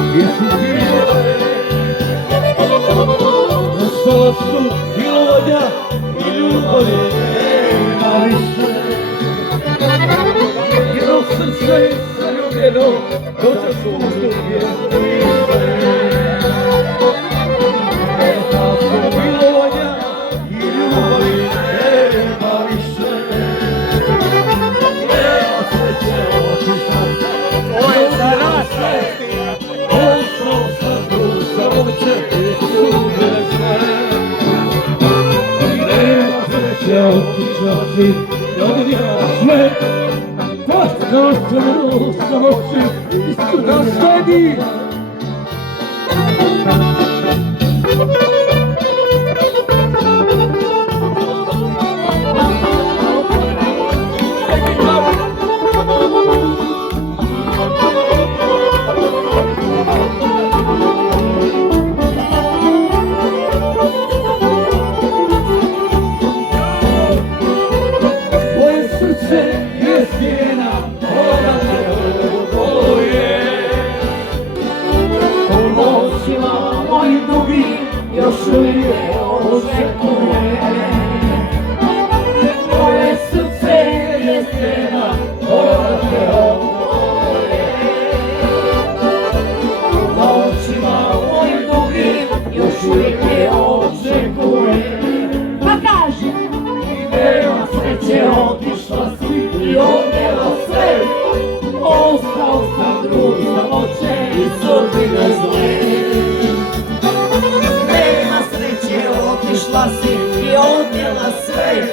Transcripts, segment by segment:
gdje su bile. Ostala su milovanja i ljubavi nema više. Jedno srce je zaljubljeno, dođe su ustupje više. Ostala su milovanja i ljubavi nema više. Nema sreće, otišla se, Ovo je za nas! ostao sam tu, samo će izgubile sve. Nema sreće, otišla si, odnijela sve. Postao sam tu, samo će izgubile sve. Moje srce je stijena, odakle oboje. U noćima mojim dugim još uvijek očekuje. Moje srce je stijena, odakle oboje. U noćima mojim dugim još uvijek očekuje. Pa kaži, Nema sreće, otišla si i odnijela sve. Ostao sam drug, samoće i sudbine zle. nema sreće, otišla si i odnijela sve.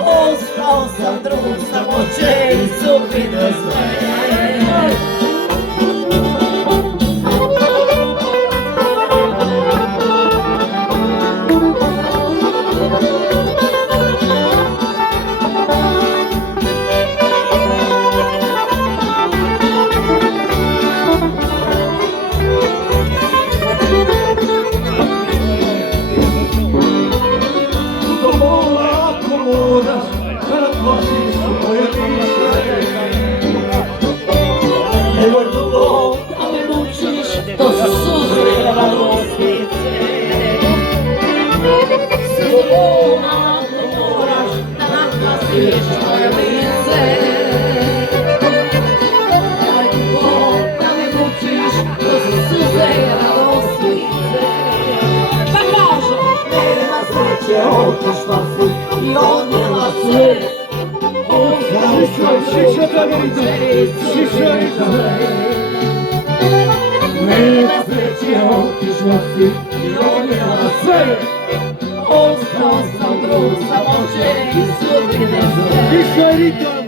Ostao sam drug, samoće i sudbine zle. Do mola ako moraš, kada plašiš moje lice. Nemoj dugo da me mučiš, to su suze radosnice. Sudbom ako moraš da naglasiš moje lice. Nemoj dugo da me mučiš, to su suze radosnice. Pa kažem, nema sreće, otišla si i odnijela sve. Šiša, Dragarica, šiša i Nema sreće, otišla si i odnijela sve. Ostao sam drug, samoće i sudbine zle. Šiša i ritam.